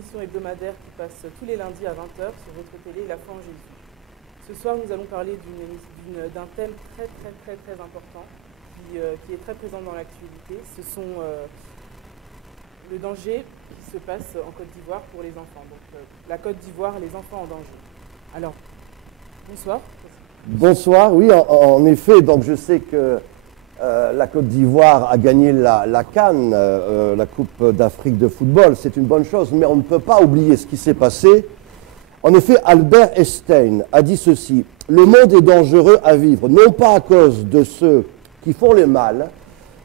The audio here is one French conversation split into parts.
émission hebdomadaire qui passe tous les lundis à 20 h sur votre télé, La foi en Jésus. Ce soir, nous allons parler d'un thème très important qui est très présent dans l'actualité. Ce sont le danger qui se passe en Côte d'Ivoire pour les enfants. Donc, la Côte d'Ivoire, les enfants en danger. Alors, bonsoir. Bonsoir, oui, en effet, donc je sais que la Côte d'Ivoire a gagné la CAN, la Coupe d'Afrique de football, c'est une bonne chose, mais on ne peut pas oublier ce qui s'est passé. En effet, Albert Einstein a dit ceci: le monde est dangereux à vivre, non pas à cause de ceux qui font le mal,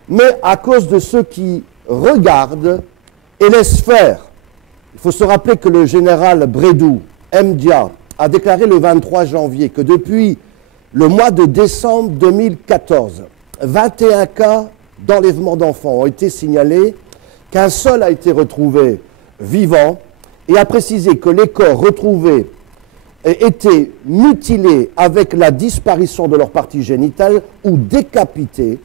mais à cause de ceux qui regardent et laissent faire. Il faut se rappeler que le général Bredou Mdia a déclaré le 23 janvier que depuis le mois de décembre 2014, 21 cas d'enlèvement d'enfants ont été signalés, qu'un seul a été retrouvé vivant, et a précisé que les corps retrouvés étaient mutilés avec la disparition de leur partie génitale ou décapités,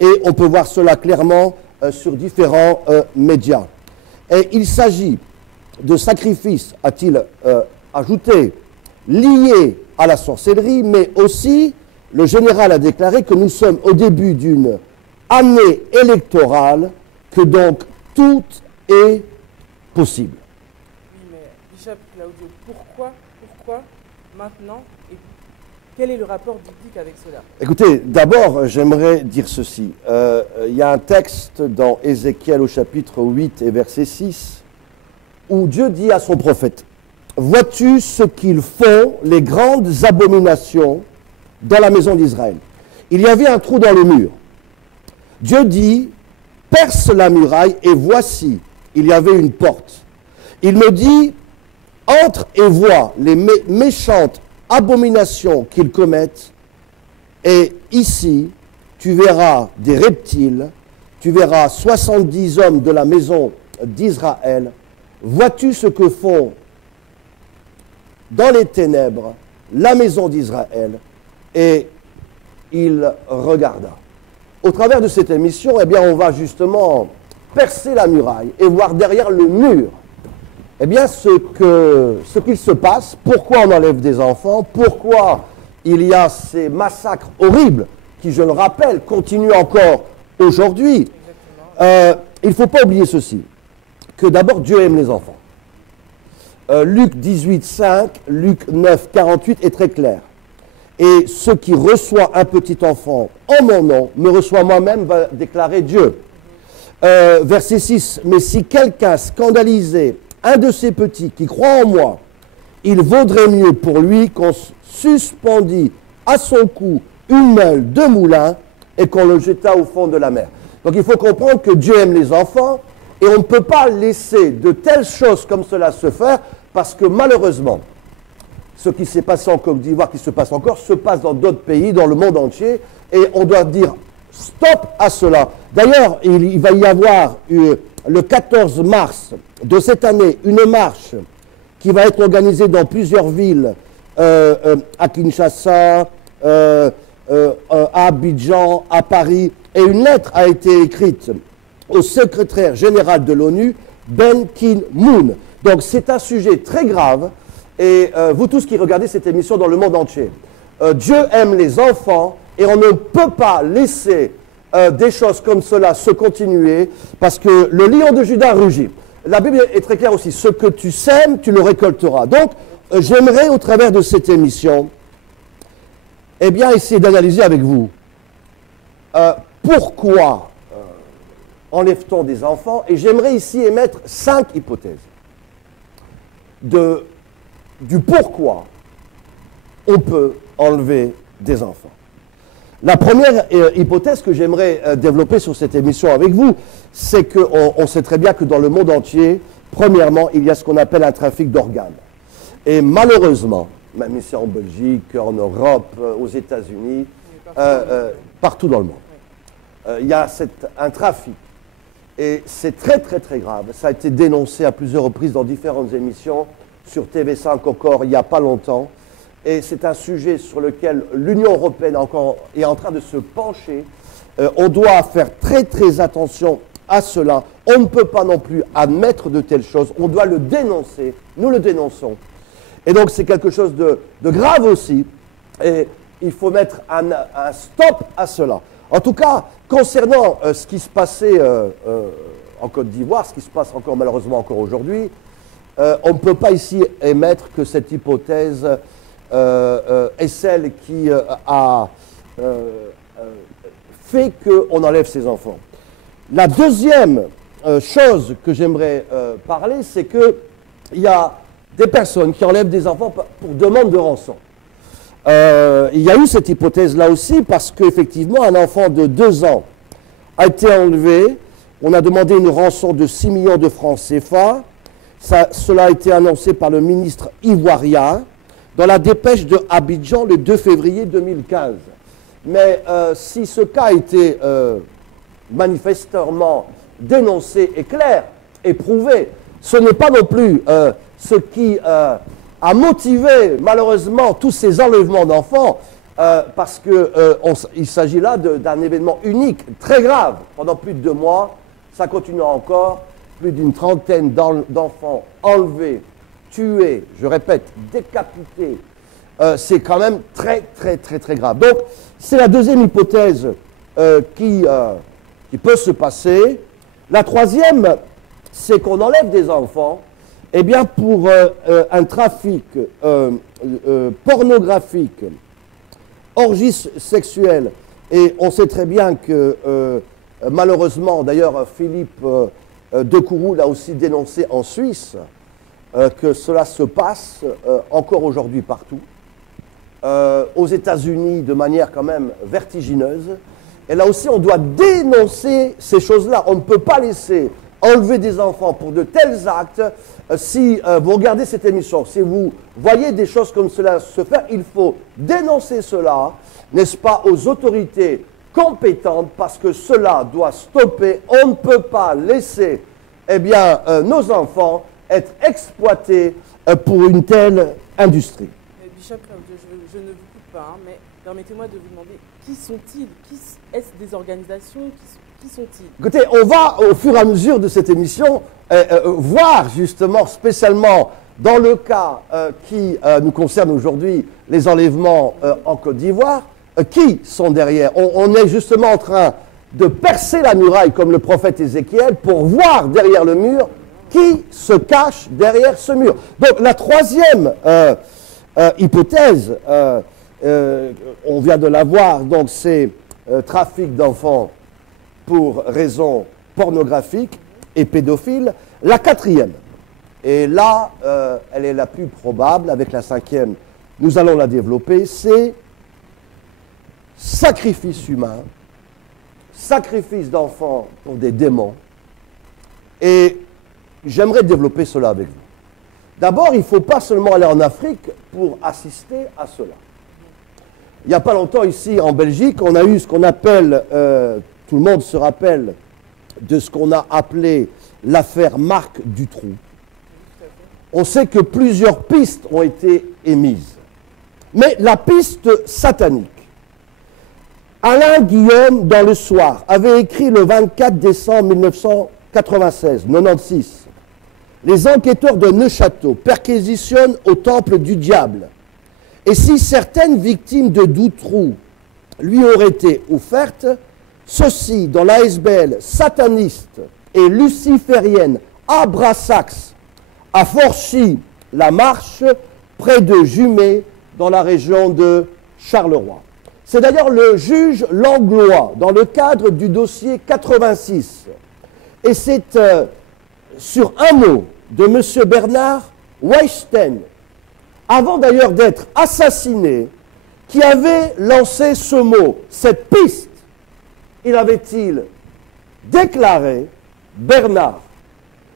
et on peut voir cela clairement sur différents médias. Et il s'agit de sacrifices, a-t-il ajouté, liés à la sorcellerie, mais aussi, le général a déclaré que nous sommes au début d'une année électorale, que donc tout est possible. Oui, mais Bishop Claudio, pourquoi maintenant, et quel est le rapport biblique avec cela? Écoutez, d'abord, j'aimerais dire ceci. Il y a un texte dans Ézéchiel au chapitre 8 et verset 6, où Dieu dit à son prophète: vois-tu ce qu'ils font, les grandes abominations dans la maison d'Israël? Il y avait un trou dans le mur. Dieu dit: perce la muraille, et voici, il y avait une porte. Il me dit: entre et vois les méchantes abominations qu'ils commettent, et ici, tu verras des reptiles, tu verras 70 hommes de la maison d'Israël. Vois-tu ce que font dans les ténèbres la maison d'Israël? Et il regarda. Au travers de cette émission, eh bien, on va justement percer la muraille et voir derrière le mur, eh bien, ce qu'il se passe, pourquoi on enlève des enfants, pourquoi il y a ces massacres horribles qui, je le rappelle, continuent encore aujourd'hui. Il ne faut pas oublier ceci, que d'abord Dieu aime les enfants. Luc 18, 5, Luc 9, 48 est très clair. Et ce qui reçoit un petit enfant en mon nom, me reçoit moi-même, va déclarer Dieu. Verset 6, mais si quelqu'un scandalisait un de ces petits qui croit en moi, il vaudrait mieux pour lui qu'on suspendît à son cou une meule de moulin et qu'on le jetât au fond de la mer. Donc il faut comprendre que Dieu aime les enfants et on ne peut pas laisser de telles choses comme cela se faire, parce que malheureusement, ce qui s'est passé en Côte d'Ivoire, qui se passe encore, se passe dans d'autres pays, dans le monde entier, et on doit dire stop à cela. D'ailleurs, il va y avoir le 14 mars de cette année une marche qui va être organisée dans plusieurs villes, à Kinshasa, à Abidjan, à Paris, et une lettre a été écrite au secrétaire général de l'ONU, Ban Ki-moon. Donc c'est un sujet très grave, et vous tous qui regardez cette émission dans le monde entier, Dieu aime les enfants, et on ne peut pas laisser des choses comme cela se continuer, parce que le lion de Juda rugit. La Bible est très claire aussi: ce que tu sèmes, tu le récolteras. Donc j'aimerais, au travers de cette émission, eh bien, essayer d'analyser avec vous pourquoi enlève-t-on des enfants, et j'aimerais ici émettre 5 hypothèses du pourquoi on peut enlever des enfants. La première hypothèse que j'aimerais développer sur cette émission avec vous, c'est qu'on sait très bien que dans le monde entier, premièrement, il y a ce qu'on appelle un trafic d'organes. Et malheureusement, même ici en Belgique, en Europe, aux États-Unis, partout dans le monde, il y a un trafic. Et c'est très grave. Ça a été dénoncé à plusieurs reprises dans différentes émissions, sur TV5 encore il n'y a pas longtemps. Et c'est un sujet sur lequel l'Union européenne est en train de se pencher. On doit faire très attention à cela. On ne peut pas non plus admettre de telles choses. On doit le dénoncer. Nous le dénonçons. Et donc, c'est quelque chose de grave aussi. Et il faut mettre un stop à cela. En tout cas, concernant ce qui se passait en Côte d'Ivoire, ce qui se passe encore malheureusement encore aujourd'hui, on ne peut pas ici émettre que cette hypothèse est celle qui a fait qu'on enlève ces enfants. La deuxième chose que j'aimerais parler, c'est qu'il y a des personnes qui enlèvent des enfants pour demande de rançon. Il y a eu cette hypothèse-là aussi parce qu'effectivement, un enfant de 2 ans a été enlevé. On a demandé une rançon de 6 millions de francs CFA. Cela a été annoncé par le ministre ivoirien dans la dépêche de Abidjan le 2 février 2015. Mais si ce cas a été manifestement dénoncé et clair et prouvé, ce n'est pas non plus ce qui a motivé malheureusement tous ces enlèvements d'enfants parce qu'il s'agit là d'un événement unique, très grave. Pendant plus de 2 mois, ça continue encore. Plus d'une trentaine d'enfants enlevés, tués, je répète, décapités. C'est quand même très, très, très, très grave. Donc, c'est la deuxième hypothèse qui peut se passer. La troisième, c'est qu'on enlève des enfants, eh bien, pour un trafic pornographique, orgie sexuelle. Et on sait très bien que, malheureusement, d'ailleurs, Philippe Decouroux l'a aussi dénoncé en Suisse, que cela se passe encore aujourd'hui partout. Aux États-Unis de manière quand même vertigineuse. Et là aussi, on doit dénoncer ces choses-là. On ne peut pas laisser enlever des enfants pour de tels actes. Si vous regardez cette émission, si vous voyez des choses comme cela se faire, il faut dénoncer cela, n'est-ce pas, aux autorités compétentes, parce que cela doit stopper. On ne peut pas laisser nos enfants être exploités pour une telle industrie. Bishop Claudio, je ne vous coupe pas, mais permettez-moi de vous demander qui sont-ils? Est-ce des organisations? Qui sont-ils? Écoutez, on va au fur et à mesure de cette émission voir justement spécialement dans le cas qui nous concerne aujourd'hui, les enlèvements en Côte d'Ivoire, qui sont derrière. On est justement en train de percer la muraille comme le prophète Ézéchiel pour voir derrière le mur qui se cache derrière ce mur. Donc la troisième hypothèse, on vient de la voir, donc c'est trafic d'enfants pour raisons pornographiques et pédophiles. La quatrième, et là elle est la plus probable, avec la cinquième, nous allons la développer, c'est sacrifice humain, sacrifice d'enfants pour des démons. Et j'aimerais développer cela avec vous. D'abord, il ne faut pas seulement aller en Afrique pour assister à cela. Il n'y a pas longtemps, ici en Belgique, on a eu ce qu'on appelle, tout le monde se rappelle de ce qu'on a appelé l'affaire Marc Dutroux. On sait que plusieurs pistes ont été émises. Mais la piste satanique, Alain Guillaume, dans Le Soir, avait écrit le 24 décembre 1996, 96, « Les enquêteurs de Neuchâteau perquisitionnent au temple du diable. Et si certaines victimes de Dutroux lui auraient été offertes, ceux-ci, dans l'ASBL sataniste et luciférienne Abrasax, à Forchy-la-Marche, près de Jumet, dans la région de Charleroi. » C'est d'ailleurs le juge Langlois, dans le cadre du dossier 86. Et c'est sur un mot de M. Bernard Weinstein, avant d'ailleurs d'être assassiné, qui avait lancé ce mot, cette piste. Il avait-il déclaré, Bernard,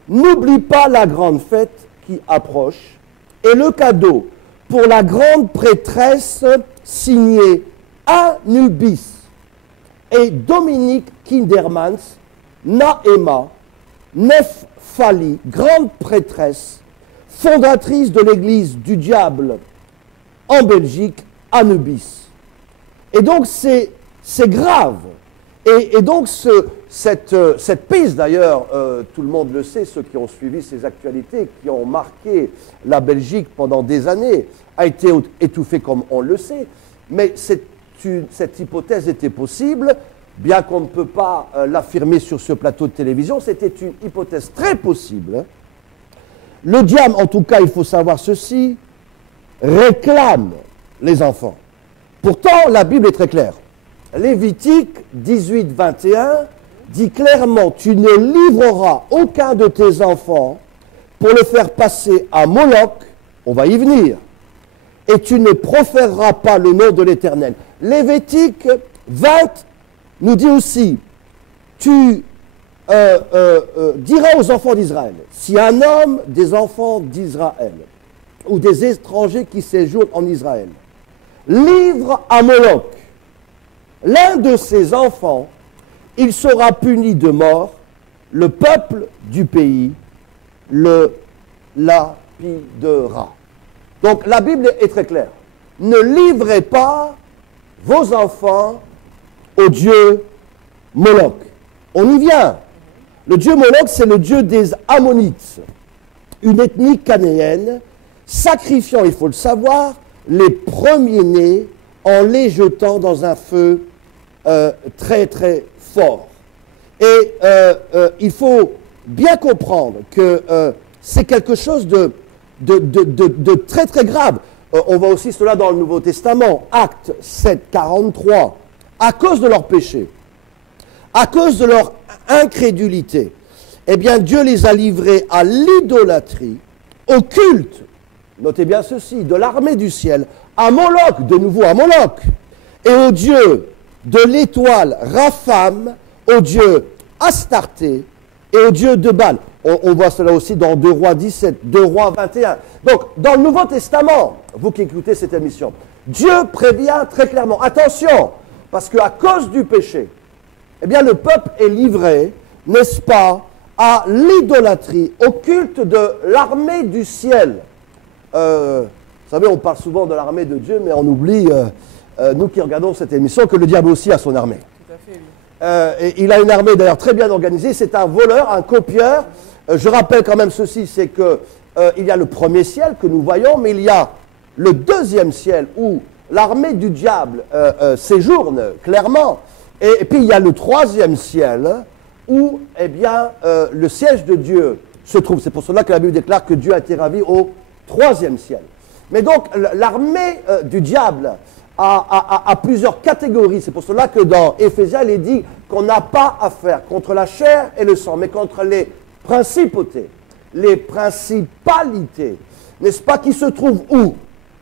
n'oublie pas la grande fête qui approche et le cadeau pour la grande prêtresse signée Anubis et Dominique Kindermans, Naéma, Nephtali, grande prêtresse, fondatrice de l'église du diable en Belgique, Anubis. Et donc c'est grave. Et donc, cette piste, d'ailleurs, tout le monde le sait, ceux qui ont suivi ces actualités, qui ont marqué la Belgique pendant des années, a été étouffée comme on le sait. Mais cette hypothèse était possible, bien qu'on ne peut pas l'affirmer sur ce plateau de télévision, c'était une hypothèse très possible. Le diable, en tout cas, il faut savoir ceci, réclame les enfants. Pourtant, la Bible est très claire. Lévitique 18, 21 dit clairement, tu ne livreras aucun de tes enfants pour le faire passer à Moloch, on va y venir, et tu ne proféreras pas le nom de l'Éternel. Lévitique 20 nous dit aussi, tu diras aux enfants d'Israël, si un homme des enfants d'Israël ou des étrangers qui séjournent en Israël livre à Moloch l'un de ses enfants, il sera puni de mort, le peuple du pays le lapidera. Donc la Bible est très claire. Ne livrez pas vos enfants au dieu Moloch. On y vient. Le dieu Moloch, c'est le dieu des Ammonites, une ethnie canéenne, sacrifiant, il faut le savoir, les premiers-nés en les jetant dans un feu très très fort. Et il faut bien comprendre que c'est quelque chose de très très grave. On voit aussi cela dans le Nouveau Testament, Actes 7, 43. À cause de leur péché, à cause de leur incrédulité, eh bien Dieu les a livrés à l'idolâtrie, au culte, notez bien ceci, de l'armée du ciel, à Moloch, de nouveau à Moloch, et au dieu de l'étoile Rapham, au dieu Astarté et au dieu de Baal. On voit cela aussi dans 2 Rois 17, 2 Rois 21. Donc, dans le Nouveau Testament, vous qui écoutez cette émission, Dieu prévient très clairement, attention, parce qu'à cause du péché, eh bien le peuple est livré, n'est-ce pas, à l'idolâtrie, au culte de l'armée du ciel. Vous savez, on parle souvent de l'armée de Dieu, mais on oublie, nous qui regardons cette émission, que le diable aussi a son armée. Tout à fait, oui. Et il a une armée d'ailleurs très bien organisée, c'est un voleur, un copieur. Je rappelle quand même ceci, c'est que il y a le premier ciel que nous voyons, mais il y a le deuxième ciel où l'armée du diable séjourne clairement. Et puis il y a le troisième ciel où eh bien, le siège de Dieu se trouve. C'est pour cela que la Bible déclare que Dieu a été ravi au troisième ciel. Mais donc l'armée du diable a plusieurs catégories. C'est pour cela que dans Éphésiens, il est dit qu'on n'a pas affaire contre la chair et le sang, mais contre les principautés, les principalités, n'est-ce pas, qui se trouvent où?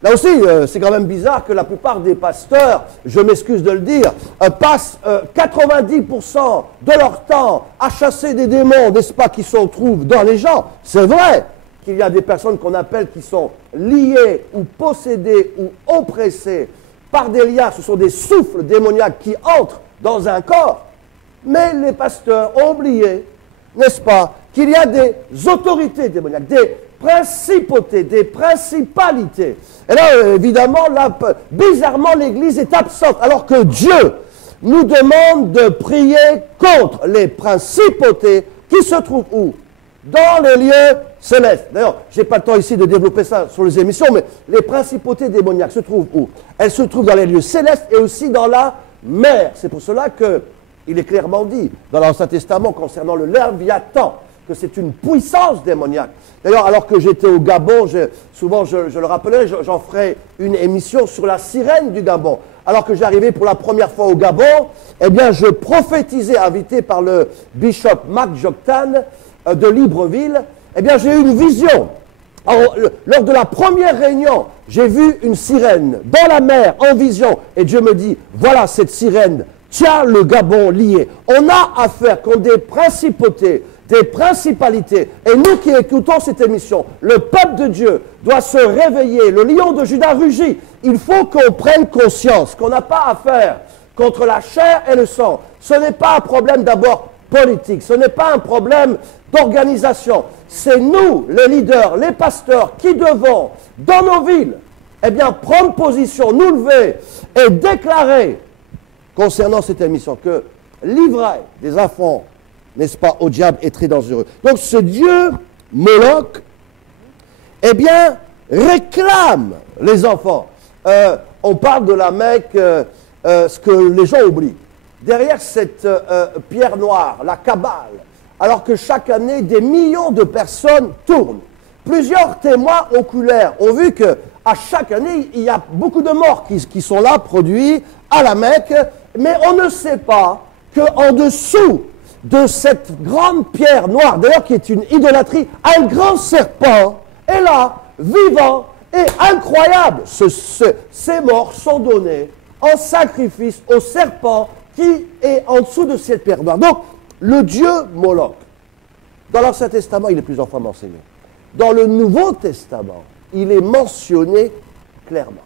Là aussi, c'est quand même bizarre que la plupart des pasteurs, je m'excuse de le dire, passent 90% de leur temps à chasser des démons, n'est-ce pas, qui se trouvent dans les gens. C'est vrai qu'il y a des personnes qu'on appelle qui sont liées ou possédées ou oppressées par des liens, ce sont des souffles démoniaques qui entrent dans un corps. Mais les pasteurs ont oublié, n'est-ce pas, qu'il y a des autorités démoniaques, des principautés, des principalités. Et là, évidemment, là, bizarrement, l'Église est absente, alors que Dieu nous demande de prier contre les principautés qui se trouvent où? Dans les lieux célestes. D'ailleurs, je n'ai pas le temps ici de développer ça sur les émissions, mais les principautés démoniaques se trouvent où? Elles se trouvent dans les lieux célestes et aussi dans la mer. C'est pour cela qu'il est clairement dit dans l'Ancien Testament concernant le Léviathan que c'est une puissance démoniaque. D'ailleurs, alors que j'étais au Gabon, souvent je le rappelais, j'en ferai une émission sur la sirène du Gabon. Alors que j'arrivais pour la première fois au Gabon, eh bien, je prophétisais, invité par le bishop Marc Joktan de Libreville, eh bien, j'ai eu une vision. Alors, lors de la première réunion, j'ai vu une sirène dans la mer, en vision, et Dieu me dit, voilà cette sirène, tient le Gabon lié. On a affaire contre des principautés, des principalités. Et nous qui écoutons cette émission, le peuple de Dieu doit se réveiller. Le lion de Juda rugit. Il faut qu'on prenne conscience qu'on n'a pas affaire contre la chair et le sang. Ce n'est pas un problème d'abord politique. Ce n'est pas un problème d'organisation. C'est nous, les leaders, les pasteurs, qui devons, dans nos villes, eh bien, prendre position, nous lever et déclarer concernant cette émission que livrait des enfants, n'est-ce pas, au diable est très dangereux. Donc ce dieu Moloch, eh bien, réclame les enfants. On parle de la Mecque, ce que les gens oublient. Derrière cette pierre noire, la Kabbale, alors que chaque année, des millions de personnes tournent. Plusieurs témoins oculaires ont vu qu'à chaque année, il y a beaucoup de morts qui sont là, produits à la Mecque, mais on ne sait pas qu'en dessous de cette grande pierre noire, d'ailleurs qui est une idolâtrie, un grand serpent est là, vivant et incroyable. Ces morts sont donnés en sacrifice au serpent qui est en dessous de cette pierre noire. Donc, le dieu Moloch, dans l'Ancien Testament, il est plusieurs fois mentionné. Dans le Nouveau Testament, il est mentionné clairement.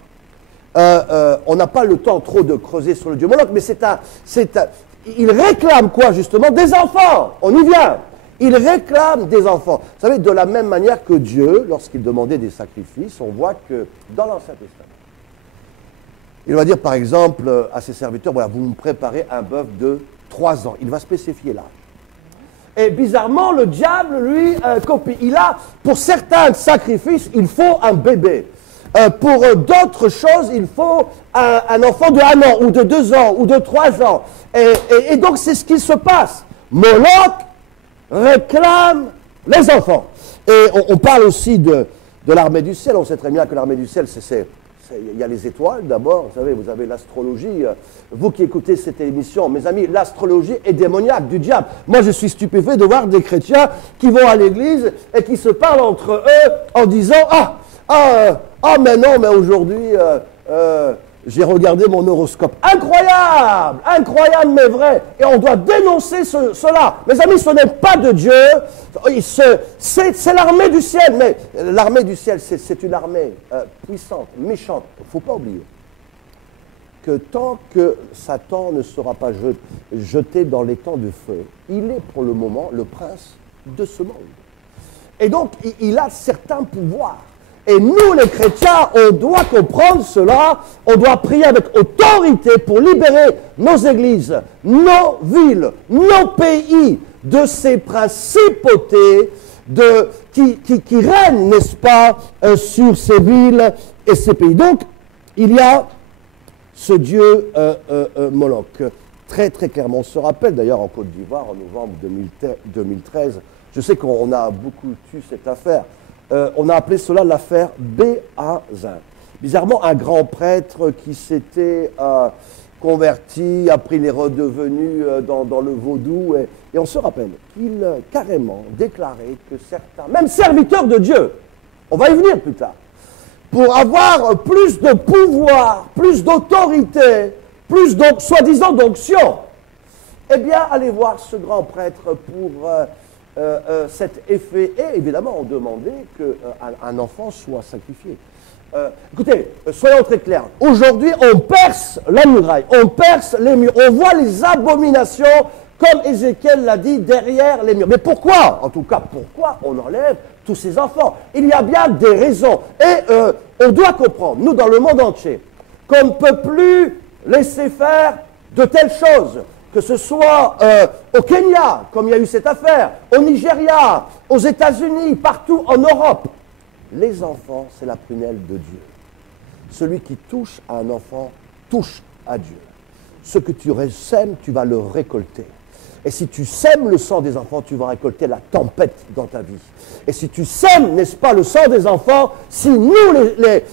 On n'a pas le temps trop de creuser sur le dieu Moloch, mais il réclame quoi justement? Des enfants. On y vient. Il réclame des enfants. Vous savez, de la même manière que Dieu, lorsqu'il demandait des sacrifices, on voit que dans l'Ancien Testament, il va dire par exemple à ses serviteurs, voilà, vous me préparez un bœuf de 3 ans. Il va spécifier l'âge. Et bizarrement, le diable, lui, copie. Pour certains sacrifices, il faut un bébé. Pour d'autres choses, il faut un enfant de 1 an, ou de 2 ans, ou de 3 ans. Et donc, c'est ce qui se passe. Moloch réclame les enfants. Et on parle aussi de l'armée du ciel. On sait très bien que l'armée du ciel, il y a les étoiles d'abord, vous avez l'astrologie. Vous qui écoutez cette émission, mes amis, l'astrologie est démoniaque du diable. Moi, je suis stupéfait de voir des chrétiens qui vont à l'église et qui se parlent entre eux en disant mais non, mais aujourd'hui, j'ai regardé mon horoscope. Incroyable, incroyable, mais vrai. Et on doit dénoncer cela. Mes amis, ce n'est pas de Dieu. C'est l'armée du ciel. Mais l'armée du ciel, c'est une armée puissante, méchante. Il ne faut pas oublier que tant que Satan ne sera pas jeté dans les temps de feu, il est pour le moment le prince de ce monde. Et donc, il a certains pouvoirs. Et nous, les chrétiens, on doit comprendre cela, on doit prier avec autorité pour libérer nos églises, nos villes, nos pays de ces principautés qui règnent, n'est-ce pas, sur ces villes et ces pays. Donc, il y a ce dieu Moloch, très très clairement. On se rappelle d'ailleurs en Côte d'Ivoire, en novembre 2013, je sais qu'on a beaucoup tué cette affaire. On a appelé cela l'affaire Béazin. Bizarrement, un grand prêtre qui s'était converti, après il est redevenu dans le vaudou, et on se rappelle qu'il carrément déclarait que certains, même serviteurs de Dieu, on va y venir plus tard, pour avoir plus de pouvoir, plus d'autorité, plus de soi-disant d'onction, eh bien, allez voir ce grand prêtre pour cet effet. Et évidemment, on demandait qu'un enfant soit sacrifié. Écoutez, soyons très clairs. Aujourd'hui, on perce la muraille, on perce les murs, on voit les abominations, comme Ézéchiel l'a dit, derrière les murs. Mais pourquoi? En tout cas, pourquoi on enlève tous ces enfants? Il y a bien des raisons. Et on doit comprendre, nous, dans le monde entier, qu'on ne peut plus laisser faire de telles choses. Que ce soit au Kenya, comme il y a eu cette affaire, au Nigeria, aux États-Unis, partout en Europe. Les enfants, c'est la prunelle de Dieu. Celui qui touche à un enfant touche à Dieu. Ce que tu sèmes, tu vas le récolter. Et si tu sèmes le sang des enfants, tu vas récolter la tempête dans ta vie. Et si tu sèmes, n'est-ce pas, le sang des enfants, si nous,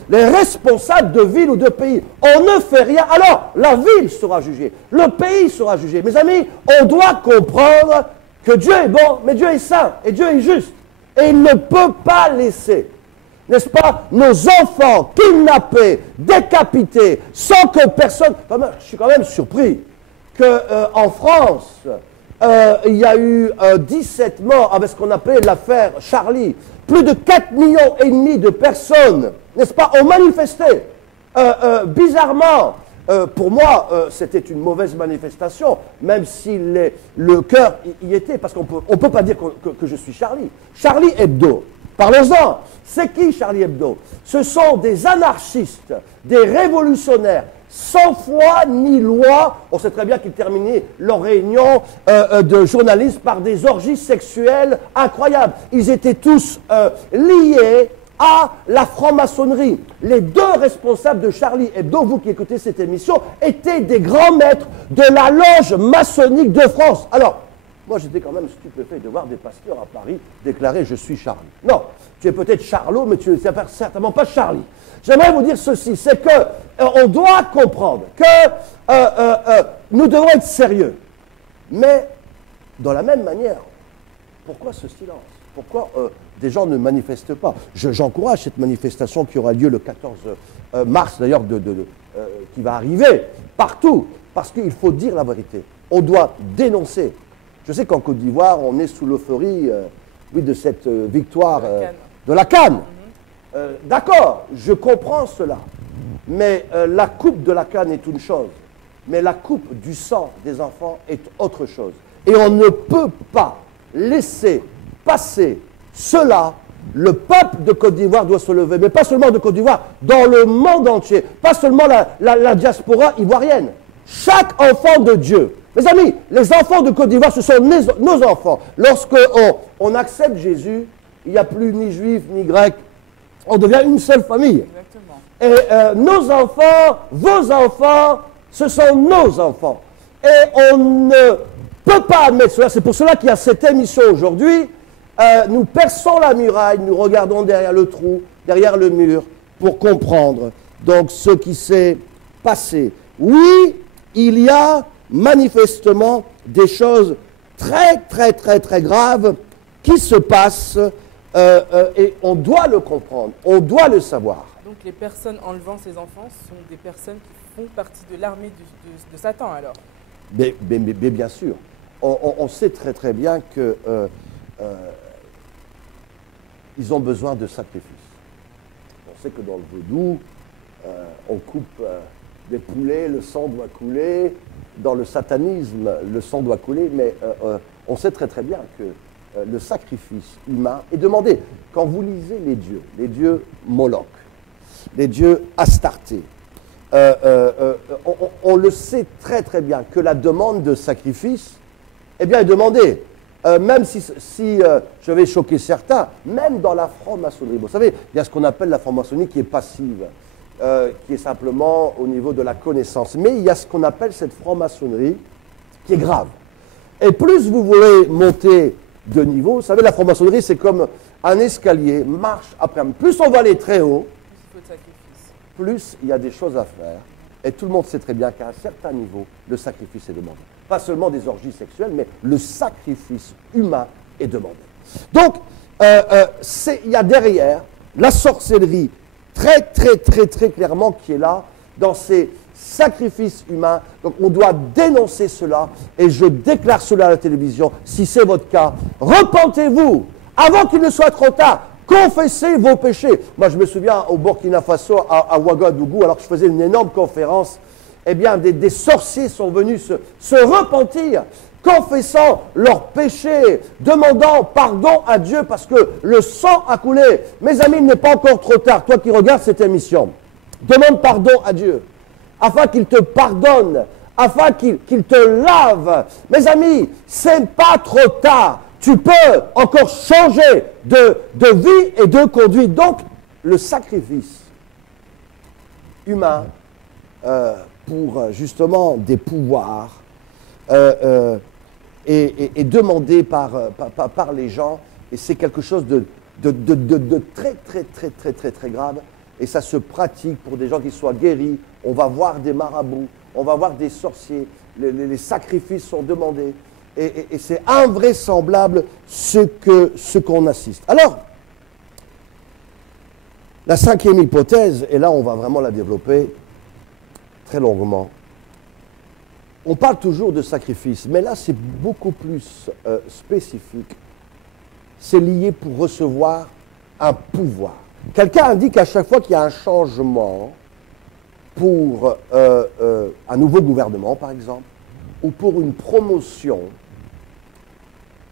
les responsables de ville ou de pays, on ne fait rien, alors la ville sera jugée, le pays sera jugé. Mes amis, on doit comprendre que Dieu est bon, mais Dieu est saint, et Dieu est juste. Et il ne peut pas laisser, n'est-ce pas, nos enfants kidnappés, décapités, sans que personne... Je suis quand même surpris qu'en France... il y a eu 17 morts avec ce qu'on appelait l'affaire Charlie. Plus de 4,5 millions de personnes, n'est-ce pas, ont manifesté. Bizarrement, pour moi, c'était une mauvaise manifestation, même si le cœur y était, parce qu'on ne peut pas dire que je suis Charlie. Charlie Hebdo, parlons-en. C'est qui Charlie Hebdo? Ce sont des anarchistes, des révolutionnaires. sans foi ni loi. On sait très bien qu'ils terminaient leur réunion de journalistes par des orgies sexuelles incroyables. Ils étaient tous liés à la franc-maçonnerie. Les deux responsables de Charlie Hebdo, vous qui écoutez cette émission, étaient des grands maîtres de la loge maçonnique de France. Alors, moi j'étais quand même stupéfait de voir des pasteurs à Paris déclarer « Je suis Charlie ». Non, tu es peut-être Charlot, mais tu ne es certainement pas Charlie. J'aimerais vous dire ceci, c'est que on doit comprendre que nous devons être sérieux. Mais, dans la même manière, pourquoi ce silence? Pourquoi des gens ne manifestent pas? J'encourage cette manifestation qui aura lieu le 14 mars, d'ailleurs, qui va arriver partout, parce qu'il faut dire la vérité. On doit dénoncer. Je sais qu'en Côte d'Ivoire, on est sous l'euphorie de cette victoire de la CAN. D'accord, je comprends cela. Mais la coupe de la CAN est une chose. Mais la coupe du sang des enfants est autre chose. Et on ne peut pas laisser passer cela. Le peuple de Côte d'Ivoire doit se lever, mais pas seulement de Côte d'Ivoire, dans le monde entier, pas seulement la diaspora ivoirienne. Chaque enfant de Dieu, mes amis, les enfants de Côte d'Ivoire, ce sont nos enfants. Lorsqu'on accepte Jésus, il n'y a plus ni juif ni grec, on devient une seule famille. Exactement. Et nos enfants, vos enfants, ce sont nos enfants. Et on ne peut pas admettre cela. C'est pour cela qu'il y a cette émission aujourd'hui. Nous perçons la muraille, nous regardons derrière le trou, derrière le mur, pour comprendre donc ce qui s'est passé. Oui, il y a manifestement des choses très, très, très, très graves qui se passent et on doit le comprendre, on doit le savoir. Donc les personnes enlevant ces enfants sont des personnes qui font partie de l'armée de Satan alors? Mais bien sûr, on sait très très bien que ils ont besoin de sacrifices. On sait que dans le vaudou, on coupe des poulets, le sang doit couler. Dans le satanisme, le sang doit couler, mais on sait très très bien que le sacrifice humain est demandé. Quand vous lisez les dieux Moloch, les dieux Astarté, on le sait très très bien que la demande de sacrifice est demandée. Même si je vais choquer certains, même dans la franc-maçonnerie. Vous savez, il y a ce qu'on appelle la franc-maçonnerie qui est passive, qui est simplement au niveau de la connaissance. Mais il y a ce qu'on appelle cette franc-maçonnerie qui est grave. Et plus vous voulez monter de niveau, vous savez, la franc-maçonnerie, c'est comme un escalier, marche après. Plus on va aller très haut, plus il y a des choses à faire. Et tout le monde sait très bien qu'à un certain niveau, le sacrifice est demandé. Pas seulement des orgies sexuelles, mais le sacrifice humain est demandé. Donc, il y a derrière la sorcellerie très, très, très, très clairement qui est là, dans ces sacrifices humains. Donc, on doit dénoncer cela, et je déclare cela à la télévision, si c'est votre cas, repentez-vous, avant qu'il ne soit trop tard. Confessez vos péchés. Moi, je me souviens au Burkina Faso, à Ouagadougou, alors que je faisais une énorme conférence, eh bien, des sorciers sont venus se repentir, confessant leurs péchés, demandant pardon à Dieu parce que le sang a coulé. Mes amis, il n'est pas encore trop tard. Toi qui regardes cette émission, demande pardon à Dieu, afin qu'il te pardonne, afin qu'il te lave. Mes amis, c'est pas trop tard. Tu peux encore changer de vie et de conduite. Donc, le sacrifice humain pour justement des pouvoirs est demandé par les gens. Et c'est quelque chose de très, très, très, très, très, très grave. Et ça se pratique pour des gens qui soient guéris. On va voir des marabouts, on va voir des sorciers. Les sacrifices sont demandés. Et c'est invraisemblable ce qu'on assiste. Alors, la cinquième hypothèse, et là on va vraiment la développer très longuement. On parle toujours de sacrifice, mais là c'est beaucoup plus spécifique. C'est lié pour recevoir un pouvoir. Quelqu'un indique à chaque fois qu'il y a un changement pour un nouveau gouvernement, par exemple, ou pour une promotion,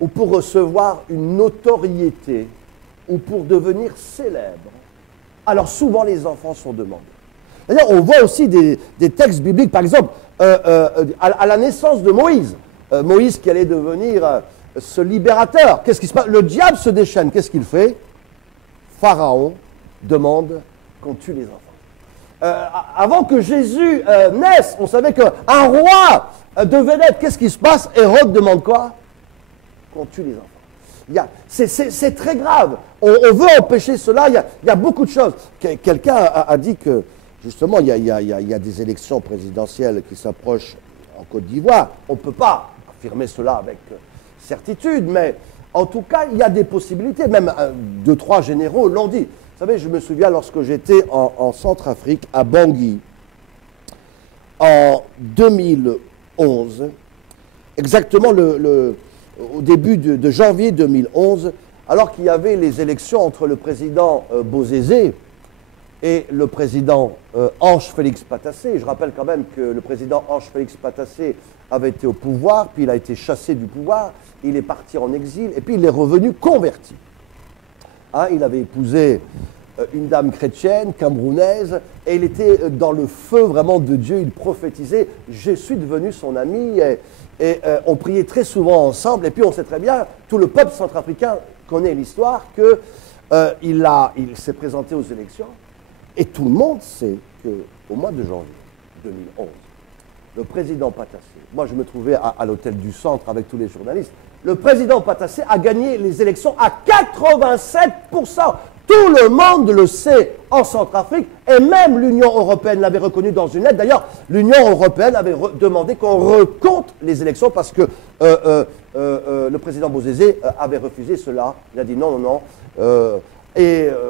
ou pour recevoir une notoriété, ou pour devenir célèbre, alors souvent les enfants sont demandés. D'ailleurs, on voit aussi des textes bibliques, par exemple, à la naissance de Moïse. Moïse qui allait devenir ce libérateur. Qu'est-ce qui se passe? Le diable se déchaîne. Qu'est-ce qu'il fait? Pharaon demande qu'on tue les enfants. Avant que Jésus naisse, on savait qu'un roi devait naître. Qu'est-ce qui se passe? Hérode demande quoi? Qu'on tue les enfants. C'est très grave. On veut empêcher cela. Il y a beaucoup de choses. Quelqu'un a dit que, justement, il y a des élections présidentielles qui s'approchent en Côte d'Ivoire. On ne peut pas affirmer cela avec certitude, mais en tout cas, il y a des possibilités. Même 2-3 généraux l'ont dit. Vous savez, je me souviens lorsque j'étais en Centrafrique, à Bangui, en 2011, exactement au début de janvier 2011, alors qu'il y avait les élections entre le président Bozézé et le président Ange-Félix Patassé. Je rappelle quand même que le président Ange-Félix Patassé avait été au pouvoir, puis il a été chassé du pouvoir, il est parti en exil, et puis il est revenu converti. Hein, il avait épousé une dame chrétienne, camerounaise, et il était dans le feu vraiment de Dieu, il prophétisait, je suis devenu son ami, et on priait très souvent ensemble, et puis on sait très bien, tout le peuple centrafricain connaît l'histoire, qu'il s'est présenté aux élections, et tout le monde sait qu'au mois de janvier 2011, le président Patassé, moi je me trouvais à l'hôtel du Centre avec tous les journalistes, le président Patassé a gagné les élections à 87%. Tout le monde le sait en Centrafrique, et même l'Union européenne l'avait reconnu dans une lettre. D'ailleurs, l'Union européenne avait demandé qu'on recompte les élections parce que le président Bozézé avait refusé cela. Il a dit non, non, non.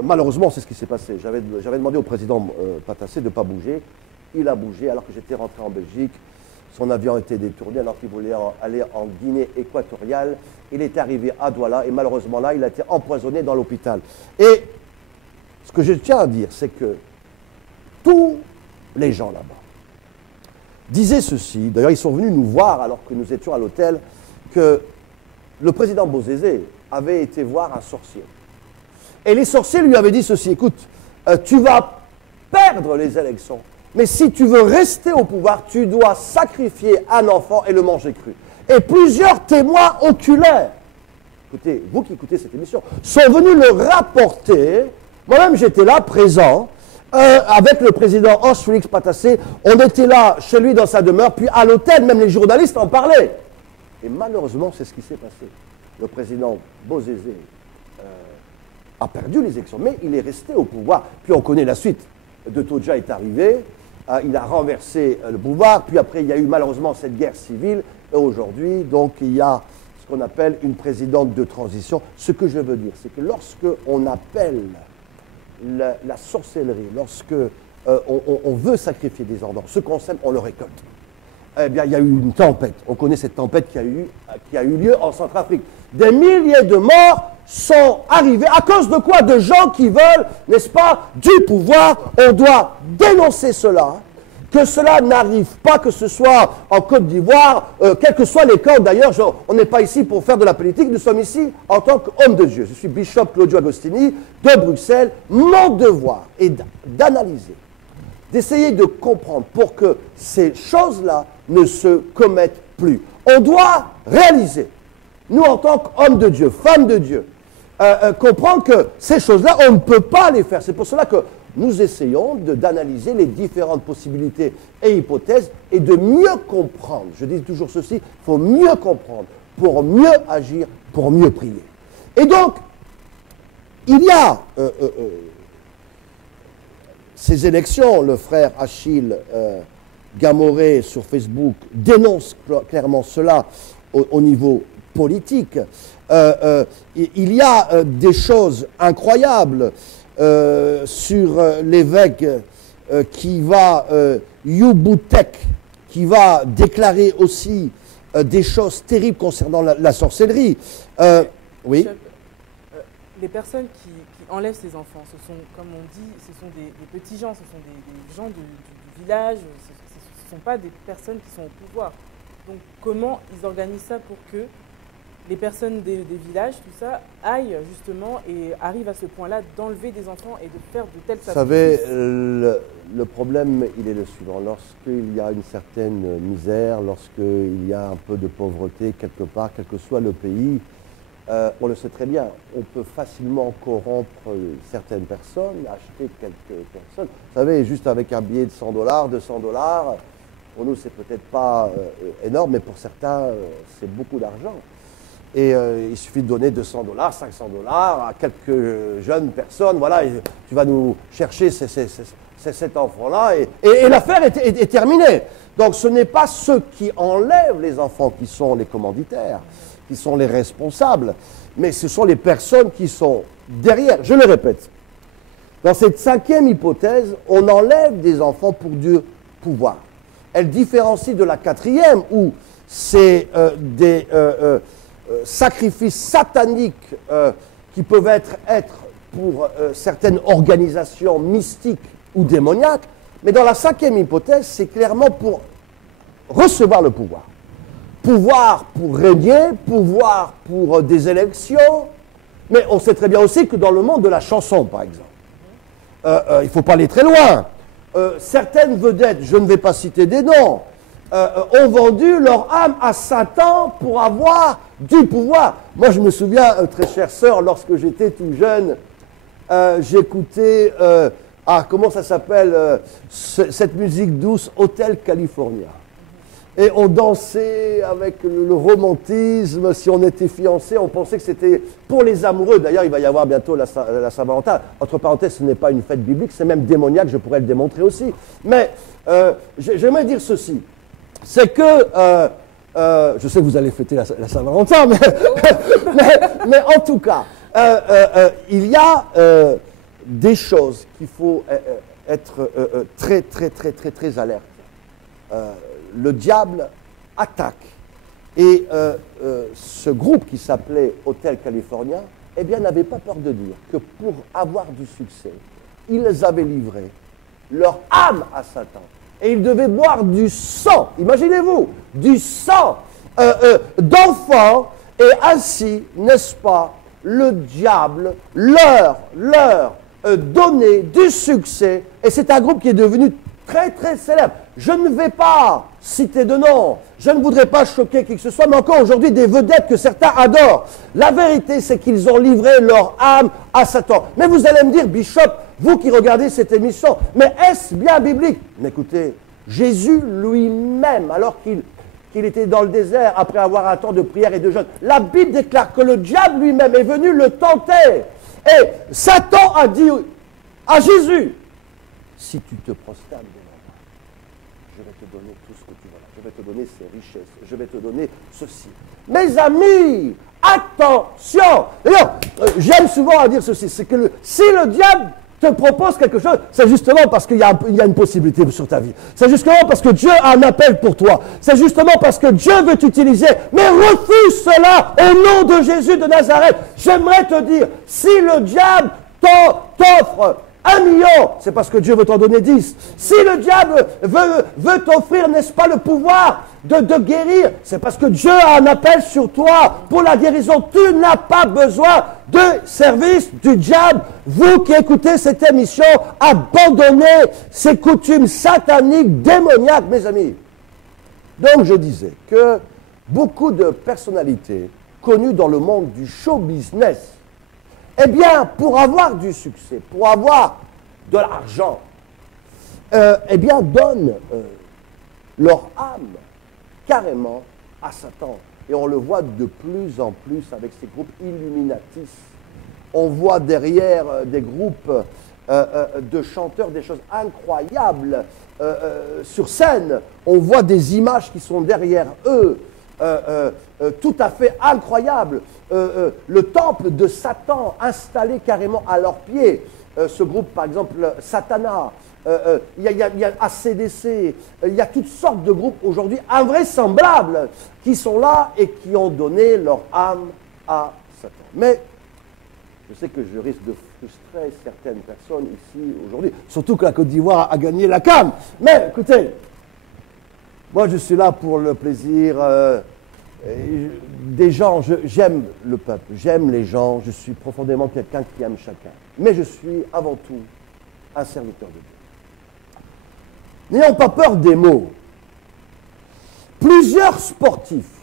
Malheureusement, c'est ce qui s'est passé. J'avais demandé au président Patassé de ne pas bouger. Il a bougé alors que j'étais rentré en Belgique. Son avion a été détourné alors qu'il voulait aller en Guinée équatoriale. Il est arrivé à Douala et malheureusement là, il a été empoisonné dans l'hôpital. Et ce que je tiens à dire, c'est que tous les gens là-bas disaient ceci. D'ailleurs, ils sont venus nous voir alors que nous étions à l'hôtel, que le président Bozézé avait été voir un sorcier. Et les sorciers lui avaient dit ceci, écoute, tu vas perdre les élections. Mais si tu veux rester au pouvoir, tu dois sacrifier un enfant et le manger cru. Et plusieurs témoins oculaires, écoutez, vous qui écoutez cette émission, sont venus le rapporter. Moi-même, j'étais là, présent, avec le président Ange-Félix Patassé. On était là, chez lui, dans sa demeure, puis à l'hôtel, même les journalistes en parlaient. Et malheureusement, c'est ce qui s'est passé. Le président Bozézé a perdu les élections, mais il est resté au pouvoir. Puis on connaît la suite. De Todja est arrivé. Il a renversé le pouvoir, puis après il y a eu malheureusement cette guerre civile, et aujourd'hui donc il y a ce qu'on appelle une présidente de transition. Ce que je veux dire, c'est que lorsque on appelle la sorcellerie, lorsque on veut sacrifier des enfants, ce qu'on sème, on le récolte. Eh bien il y a eu une tempête, on connaît cette tempête qui a eu lieu en Centrafrique. Des milliers de morts sont arrivés à cause de quoi? De gens qui veulent, n'est-ce pas, du pouvoir. On doit dénoncer cela, que cela n'arrive pas, que ce soit en Côte d'Ivoire, quels que soient les camps. D'ailleurs, on n'est pas ici pour faire de la politique, nous sommes ici en tant qu'homme de Dieu. Je suis Bishop Claudio Agostini de Bruxelles. Mon devoir est d'analyser, d'essayer de comprendre pour que ces choses-là ne se commettent plus. On doit réaliser, nous en tant qu'hommes de Dieu, femmes de Dieu, comprendre que ces choses-là, on ne peut pas les faire. C'est pour cela que nous essayons d'analyser les différentes possibilités et hypothèses et de mieux comprendre. Je dis toujours ceci, il faut mieux comprendre pour mieux agir, pour mieux prier. Et donc, il y a ces élections, le frère Achille Gamoré sur Facebook dénonce clairement cela au niveau politique. Il y a des choses incroyables sur l'évêque qui va, Yubutek, qui va déclarer aussi des choses terribles concernant la sorcellerie. Oui. Les personnes qui enlèvent ces enfants, ce sont, comme on dit, ce sont des petits gens, ce sont des gens du village, ce ne sont pas des personnes qui sont au pouvoir. Donc comment ils organisent ça pour que les personnes des villages, tout ça, aillent justement et arrivent à ce point-là d'enlever des enfants et de faire de tels Vous savez, le problème, il est le suivant. Lorsqu'il y a une certaine misère, lorsqu'il y a un peu de pauvreté quelque part, quel que soit le pays, on le sait très bien, on peut facilement corrompre certaines personnes, acheter quelques personnes. Vous savez, juste avec un billet de $100, $200, pour nous, c'est peut-être pas énorme, mais pour certains, c'est beaucoup d'argent. Et il suffit de donner $200, $500 à quelques jeunes personnes. Voilà, et tu vas nous chercher cet enfant-là. Et l'affaire est terminée. Donc ce n'est pas ceux qui enlèvent les enfants qui sont les commanditaires, qui sont les responsables, mais ce sont les personnes qui sont derrière. Je le répète, dans cette cinquième hypothèse, on enlève des enfants pour du pouvoir. Elle différencie de la quatrième où c'est des sacrifices sataniques qui peuvent être pour certaines organisations mystiques ou démoniaques, mais dans la cinquième hypothèse, c'est clairement pour recevoir le pouvoir. Pouvoir pour régner, pouvoir pour des élections, mais on sait très bien aussi que dans le monde de la chanson, par exemple, il ne faut pas aller très loin. Certaines vedettes, je ne vais pas citer des noms, ont vendu leur âme à Satan pour avoir du pouvoir. Moi, je me souviens, très chère sœur, lorsque j'étais tout jeune, j'écoutais, comment ça s'appelle, cette musique douce, Hotel California. Et on dansait avec le romantisme. Si on était fiancés, on pensait que c'était pour les amoureux. D'ailleurs, il va y avoir bientôt la Saint-Valentin. Entre parenthèses, ce n'est pas une fête biblique, c'est même démoniaque, je pourrais le démontrer aussi. Mais j'aimerais dire ceci. C'est que, je sais que vous allez fêter la Saint-Valentin, mais en tout cas, il y a des choses qu'il faut être très alerte. Le diable attaque. Et ce groupe qui s'appelait Hotel California, eh bien, n'avait pas peur de dire que pour avoir du succès, ils avaient livré leur âme à Satan. Et ils devaient boire du sang, imaginez-vous, du sang d'enfants. Et ainsi, n'est-ce pas, le diable leur donnait du succès. Et c'est un groupe qui est devenu très célèbre. Je ne vais pas citer de nom, je ne voudrais pas choquer qui que ce soit, mais encore aujourd'hui des vedettes que certains adorent. La vérité, c'est qu'ils ont livré leur âme à Satan. Mais vous allez me dire, Bishop, vous qui regardez cette émission, mais est-ce bien biblique? Mais écoutez, Jésus lui-même, alors qu'il était dans le désert après avoir un temps de prière et de jeûne, la Bible déclare que le diable lui-même est venu le tenter. Et Satan a dit à Jésus, si tu te prosternes devant moi, je vais te donner tout ce que tu veux. Je vais te donner ces richesses. Je vais te donner ceci. Mes amis, attention. D'ailleurs, j'aime souvent à dire ceci, c'est que si le diable te propose quelque chose, c'est justement parce qu'il y a une possibilité sur ta vie. C'est justement parce que Dieu a un appel pour toi. C'est justement parce que Dieu veut t'utiliser. Mais refuse cela au nom de Jésus de Nazareth. J'aimerais te dire, si le diable t'offre 1 million, c'est parce que Dieu veut t'en donner 10. Si le diable veut t'offrir, n'est-ce pas, le pouvoir de guérir, c'est parce que Dieu a un appel sur toi pour la guérison. Tu n'as pas besoin de service du diable. Vous qui écoutez cette émission, abandonnez ces coutumes sataniques, démoniaques, mes amis. Donc je disais que beaucoup de personnalités connues dans le monde du show business, eh bien, pour avoir du succès, pour avoir de l'argent, eh bien, donnent leur âme carrément à Satan. Et on le voit de plus en plus avec ces groupes illuminatis. On voit derrière des groupes de chanteurs des choses incroyables sur scène. On voit des images qui sont derrière eux. Tout à fait incroyable. Le temple de Satan installé carrément à leurs pieds. Ce groupe, par exemple, Satana, il y a ACDC, il y a toutes sortes de groupes aujourd'hui invraisemblables qui sont là et qui ont donné leur âme à Satan. Mais je sais que je risque de frustrer certaines personnes ici aujourd'hui, surtout que la Côte d'Ivoire a gagné la CAN. Mais écoutez, moi je suis là pour le plaisir des gens, j'aime le peuple, j'aime les gens, je suis profondément quelqu'un qui aime chacun. Mais je suis avant tout un serviteur de Dieu. N'ayons pas peur des mots. Plusieurs sportifs,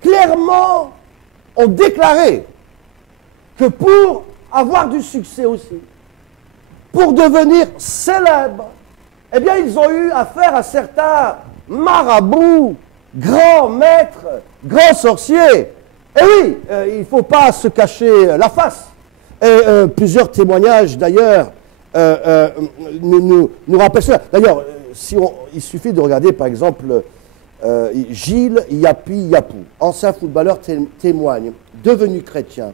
clairement, ont déclaré que pour avoir du succès aussi, pour devenir célèbres, eh bien, ils ont eu affaire à certains marabouts, grands maîtres, grands sorciers. Et oui, il ne faut pas se cacher la face. Et plusieurs témoignages, d'ailleurs, nous rappellent cela. D'ailleurs, il suffit de regarder, par exemple, Gilles Yapou, ancien footballeur, témoigne, devenu chrétien.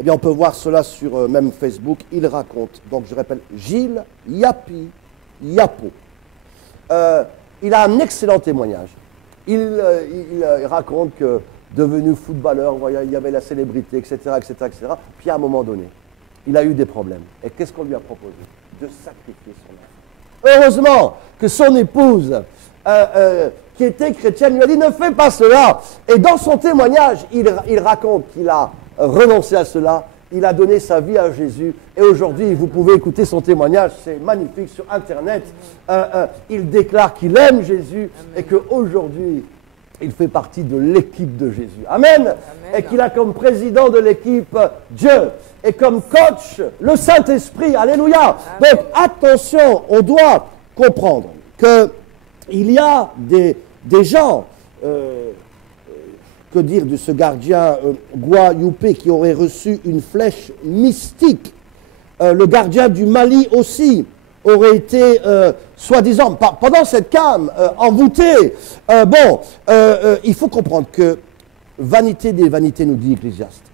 Eh bien, on peut voir cela sur même Facebook. Il raconte, donc je répète, Gilles Yapou. Il a un excellent témoignage. Il raconte que, devenu footballeur, il y avait la célébrité, etc., etc., etc. Puis à un moment donné, il a eu des problèmes. Et qu'est-ce qu'on lui a proposé? De sacrifier son enfant. Heureusement que son épouse, qui était chrétienne, lui a dit « Ne fais pas cela ». Et dans son témoignage, il raconte qu'il a renoncé à cela. Il a donné sa vie à Jésus. Et aujourd'hui, vous pouvez écouter son témoignage, c'est magnifique sur Internet. Il déclare qu'il aime Jésus. Amen. Et qu'aujourd'hui, il fait partie de l'équipe de Jésus. Amen. Amen. Et qu'il a comme président de l'équipe Dieu. Et comme coach, le Saint-Esprit. Alléluia. Amen. Donc, attention, on doit comprendre qu'il y a des gens... que dire de ce gardien Gua Youpé qui aurait reçu une flèche mystique. Le gardien du Mali aussi aurait été, soi-disant, pendant cette came, envoûté. Il faut comprendre que vanité des vanités, nous dit Ecclésiaste.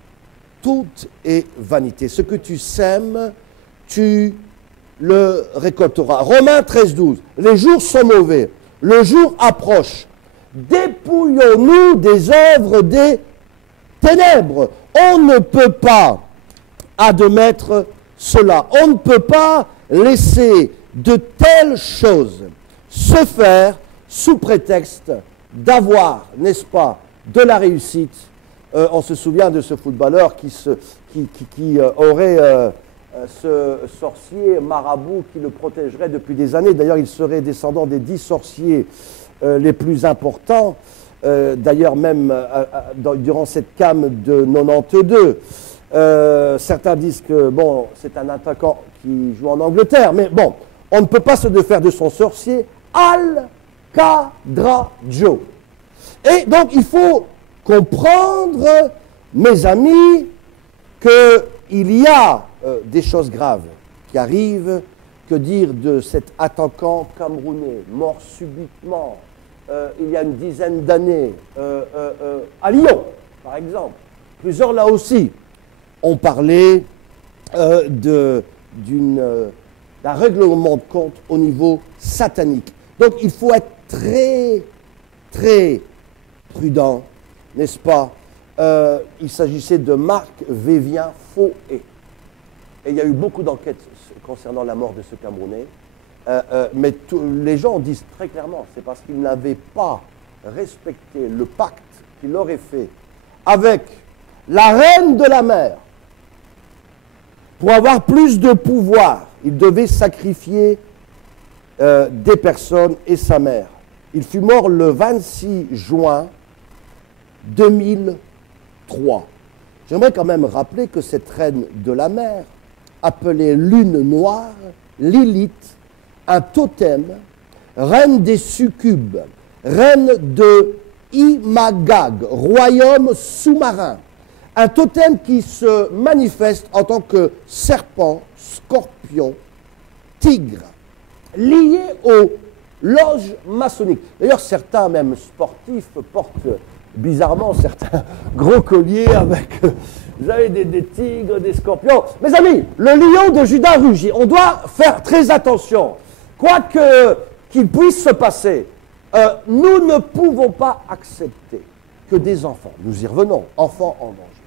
Tout est vanité. Ce que tu sèmes, tu le récolteras. Romains 13,12. Les jours sont mauvais. Le jour approche. Dépouillons-nous des œuvres des ténèbres. On ne peut pas admettre cela. On ne peut pas laisser de telles choses se faire sous prétexte d'avoir, n'est-ce pas, de la réussite. On se souvient de ce footballeur qui aurait ce sorcier marabout qui le protégerait depuis des années. D'ailleurs, il serait descendant des 10 sorciers les plus importants, d'ailleurs même durant cette came de 92. Certains disent que bon, c'est un attaquant qui joue en Angleterre, mais bon, on ne peut pas se défaire de son sorcier Al-Qadrajo. Et donc il faut comprendre, mes amis, qu'il y a des choses graves qui arrivent. Que dire de cet attaquant camerounais, mort subitement, il y a une dizaine d'années, à Lyon, par exemple. Plusieurs, là aussi, ont parlé d'un règlement de compte au niveau satanique. Donc, il faut être très, très prudent, n'est-ce pas? Il s'agissait de Marc Vévien Faux. Et il y a eu beaucoup d'enquêtes concernant la mort de ce Camerounais. Mais les gens disent très clairement, c'est parce qu'ils n'avaient pas respecté le pacte qu'il aurait fait avec la reine de la mer. Pour avoir plus de pouvoir, il devait sacrifier des personnes et sa mère. Il fut mort le 26 juin 2003. J'aimerais quand même rappeler que cette reine de la mer, appelée Lune Noire, Lilith, un totem, reine des succubes, reine de Imagag, royaume sous-marin, un totem qui se manifeste en tant que serpent, scorpion, tigre, lié aux loges maçonniques. D'ailleurs, certains, même sportifs, portent bizarrement certains gros colliers avec, vous avez des tigres, des scorpions. Mes amis, le lion de Judas rugit. On doit faire très attention. Quoi qu'il puisse se passer, nous ne pouvons pas accepter que des enfants, nous y revenons, enfants en danger,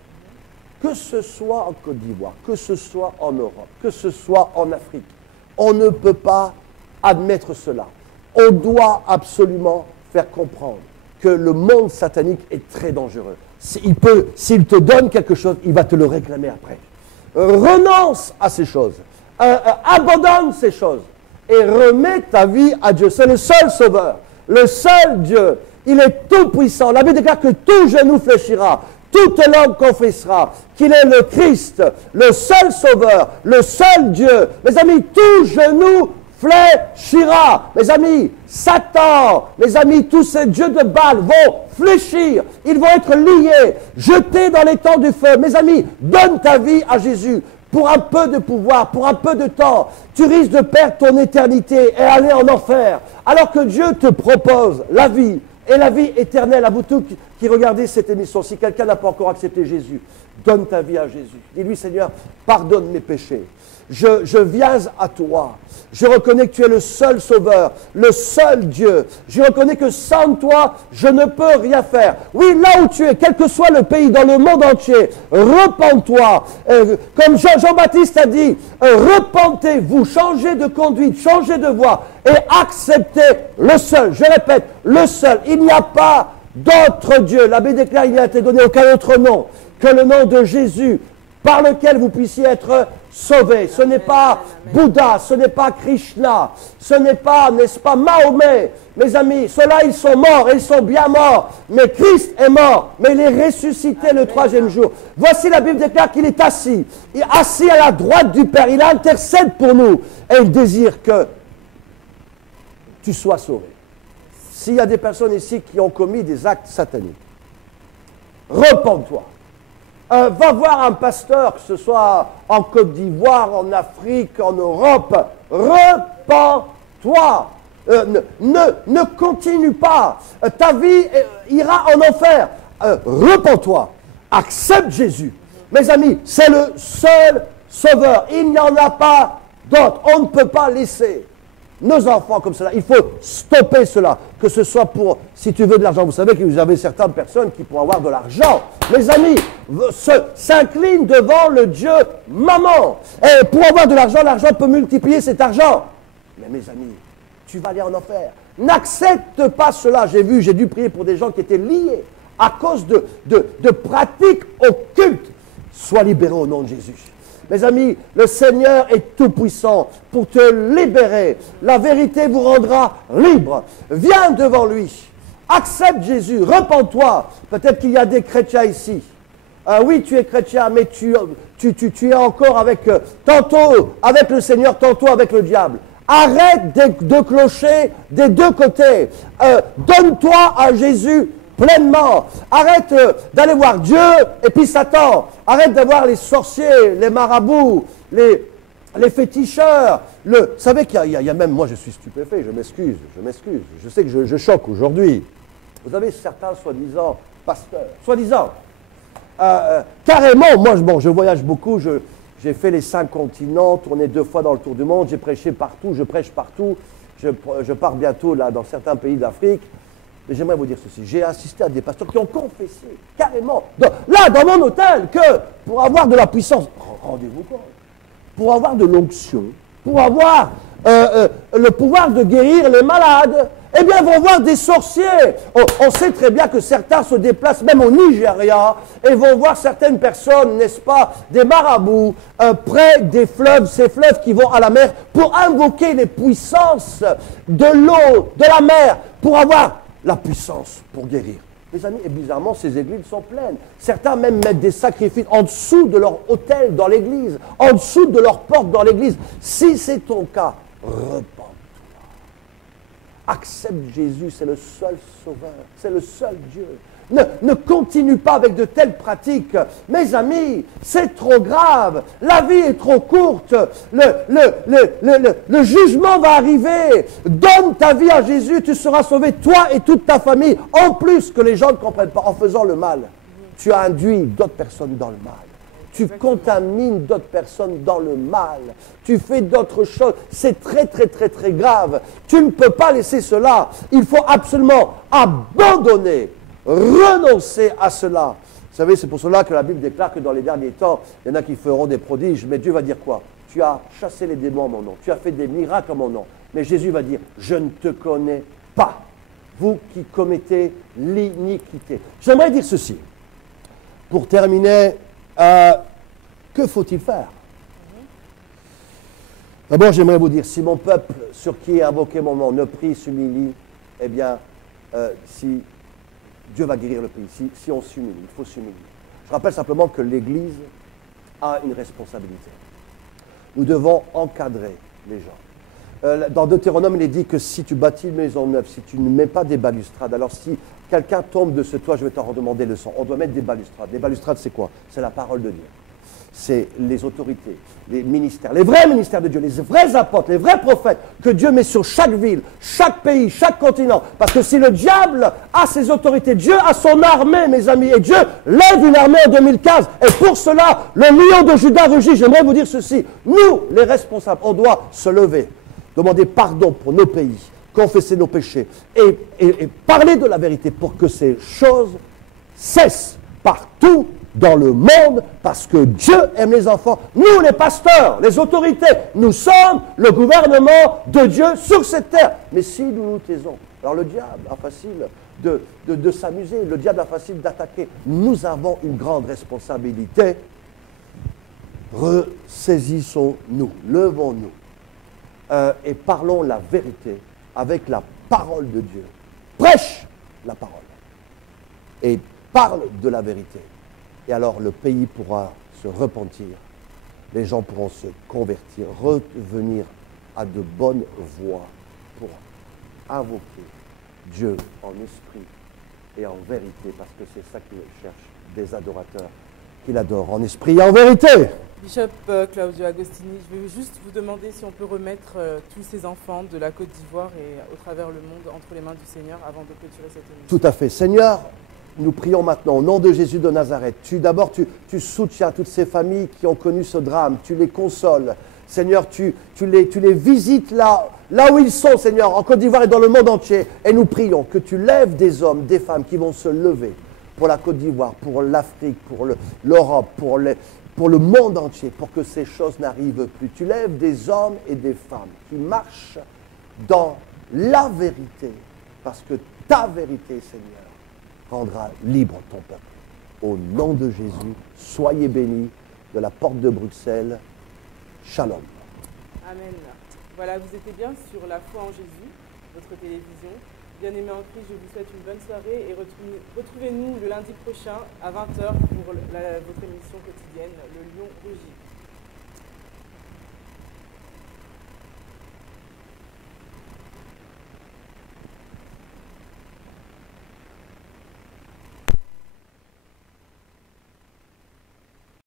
que ce soit en Côte d'Ivoire, que ce soit en Europe, que ce soit en Afrique, on ne peut pas admettre cela. On doit absolument faire comprendre que le monde satanique est très dangereux. S'il te donne quelque chose, il va te le réclamer après. Renonce à ces choses. Abandonne ces choses. Et remets ta vie à Dieu. C'est le seul sauveur. Le seul Dieu. Il est tout puissant. La Bible déclare que tout genou fléchira. Toute langue confessera qu'il est le Christ, le seul sauveur, le seul Dieu. Mes amis, tout genou fléchira. Mes amis, Satan, mes amis, tous ces dieux de Baal vont fléchir. Ils vont être liés, jetés dans les temps du feu. Mes amis, donne ta vie à Jésus. Pour un peu de pouvoir, pour un peu de temps, tu risques de perdre ton éternité et aller en enfer. Alors que Dieu te propose la vie et la vie éternelle. À vous tous qui regardez cette émission, si quelqu'un n'a pas encore accepté Jésus, donne ta vie à Jésus. Dis-lui, Seigneur, pardonne mes péchés. Je viens à toi. Je reconnais que tu es le seul sauveur, le seul Dieu. Je reconnais que sans toi, je ne peux rien faire. Oui, là où tu es, quel que soit le pays, dans le monde entier, repens-toi. Comme Jean-Baptiste a dit, repentez-vous, changez de conduite, changez de voie et acceptez le seul. Je répète, le seul. Il n'y a pas d'autre Dieu. La Bible déclare qu'il n'a été donné aucun autre nom que le nom de Jésus, par lequel vous puissiez être sauvés. Ce n'est pas Bouddha, ce n'est pas Krishna, ce n'est pas, n'est-ce pas, Mahomet. Mes amis, ceux-là, ils sont morts, et ils sont bien morts. Mais Christ est mort, mais il est ressuscité le troisième jour. Voici la Bible déclare qu'il est assis. Il est assis à la droite du Père. Il intercède pour nous. Et il désire que tu sois sauvé. S'il y a des personnes ici qui ont commis des actes sataniques, repens-toi. Va voir un pasteur, que ce soit en Côte d'Ivoire, en Afrique, en Europe. Repens-toi. Ne continue pas. Ta vie ira en enfer. Repens-toi. Accepte Jésus. Mes amis, c'est le seul sauveur. Il n'y en a pas d'autre. On ne peut pas laisser nos enfants comme cela. Il faut stopper cela. Que ce soit pour, si tu veux de l'argent. Vous savez que vous avez certaines personnes qui pourront avoir de l'argent. Mes amis, s'inclinent devant le Dieu maman. Et pour avoir de l'argent, l'argent peut multiplier cet argent. Mais mes amis, tu vas aller en enfer. N'accepte pas cela. J'ai dû prier pour des gens qui étaient liés à cause de pratiques occultes. Sois libéré au nom de Jésus. Mes amis, le Seigneur est tout-puissant pour te libérer. La vérité vous rendra libre. Viens devant lui. Accepte Jésus. Repens-toi. Peut-être qu'il y a des chrétiens ici. Oui, tu es chrétien, mais tu es encore avec, tantôt avec le Seigneur, tantôt avec le diable. Arrête de clocher des deux côtés. Donne-toi à Jésus pleinement. Arrête d'aller voir Dieu et puis Satan. Arrête d'avoir les sorciers, les marabouts, les féticheurs. Vous savez qu'il y a même, moi je suis stupéfait, je m'excuse. Je sais que je choque aujourd'hui. Vous avez certains soi-disant pasteurs, soi-disant. Carrément, moi je voyage beaucoup, j'ai fait les 5 continents, tourné 2 fois dans le tour du monde, j'ai prêché partout, je prêche partout, je pars bientôt là dans certains pays d'Afrique. Mais j'aimerais vous dire ceci, j'ai assisté à des pasteurs qui ont confessé carrément, dans mon hôtel, que pour avoir de la puissance, rendez-vous compte, pour avoir de l'onction, pour avoir le pouvoir de guérir les malades, eh bien, vont voir des sorciers. On sait très bien que certains se déplacent même au Nigeria et vont voir certaines personnes, n'est-ce pas, des marabouts, près des fleuves, ces fleuves qui vont à la mer, pour invoquer les puissances de l'eau, de la mer, pour avoir la puissance pour guérir. Mes amis, et bizarrement, ces églises sont pleines. Certains même mettent des sacrifices en dessous de leur autel dans l'église, en dessous de leur porte dans l'église. Si c'est ton cas, repens-toi. Accepte Jésus, c'est le seul sauveur, c'est le seul Dieu. Ne continue pas avec de telles pratiques. Mes amis, c'est trop grave. La vie est trop courte. Le jugement va arriver. Donne ta vie à Jésus, tu seras sauvé, toi et toute ta famille. En plus que les gens ne comprennent pas, en faisant le mal, tu as induit d'autres personnes dans le mal. Tu contamines d'autres personnes dans le mal. Tu fais d'autres choses. C'est très, très, très, très grave. Tu ne peux pas laisser cela. Il faut absolument abandonner, renoncer à cela. Vous savez, c'est pour cela que la Bible déclare que dans les derniers temps, il y en a qui feront des prodiges. Mais Dieu va dire quoi? Tu as chassé les démons en mon nom. Tu as fait des miracles en mon nom. Mais Jésus va dire, je ne te connais pas. vous qui commettez l'iniquité. J'aimerais dire ceci. Pour terminer, que faut-il faire? D'abord, j'aimerais vous dire, si mon peuple, sur qui est invoqué mon nom, ne prie, s'humilie, eh bien, si Dieu va guérir le pays, si on s'humilie, il faut s'humilier. Je rappelle simplement que l'Église a une responsabilité. Nous devons encadrer les gens. Dans Deutéronome, il est dit que si tu bâtis une maison neuve, si tu ne mets pas des balustrades, alors si quelqu'un tombe de ce toit, je vais t'en redemander le sang. On doit mettre des balustrades. Les balustrades, c'est quoi? C'est la parole de Dieu. C'est les autorités, les ministères, les vrais ministères de Dieu, les vrais apôtres, les vrais prophètes que Dieu met sur chaque ville, chaque pays, chaque continent. Parce que si le diable a ses autorités, Dieu a son armée, mes amis, et Dieu lève une armée en 2015. Et pour cela, le lion de Juda rugit. J'aimerais vous dire ceci. Nous, les responsables, on doit se lever, demander pardon pour nos pays, confesser nos péchés et parler de la vérité pour que ces choses cessent partout dans le monde, parce que Dieu aime les enfants. Nous, les pasteurs, les autorités, nous sommes le gouvernement de Dieu sur cette terre. Mais si nous nous taisons, alors le diable a facile de s'amuser, le diable a facile d'attaquer. Nous avons une grande responsabilité. Ressaisissons-nous, levons-nous et parlons la vérité avec la parole de Dieu. Prêche la parole et parle de la vérité. Et alors le pays pourra se repentir, les gens pourront se convertir, revenir à de bonnes voies pour invoquer Dieu en esprit et en vérité, parce que c'est ça qu'il cherche, des adorateurs qu'il adore en esprit et en vérité. Bishop Claudio Agostini, je vais juste vous demander si on peut remettre tous ces enfants de la Côte d'Ivoire et au travers le monde entre les mains du Seigneur avant de clôturer cette émission. Tout à fait. Seigneur, nous prions maintenant au nom de Jésus de Nazareth. D'abord, tu soutiens toutes ces familles qui ont connu ce drame. Tu les consoles. Seigneur, tu les visites là où ils sont, Seigneur, en Côte d'Ivoire et dans le monde entier. Et nous prions que tu lèves des hommes, des femmes qui vont se lever pour la Côte d'Ivoire, pour l'Afrique, pour l'Europe, pour le monde entier, pour que ces choses n'arrivent plus. Tu lèves des hommes et des femmes qui marchent dans la vérité, parce que ta vérité, Seigneur, rendra libre ton peuple. Au nom de Jésus, soyez bénis de la porte de Bruxelles. Shalom. Amen. Voilà, vous étiez bien sur La foi en Jésus, votre télévision. Bien-aimés en Christ, je vous souhaite une bonne soirée et retrouvez-nous le lundi prochain à 20h pour votre émission quotidienne, Le Lion rugit.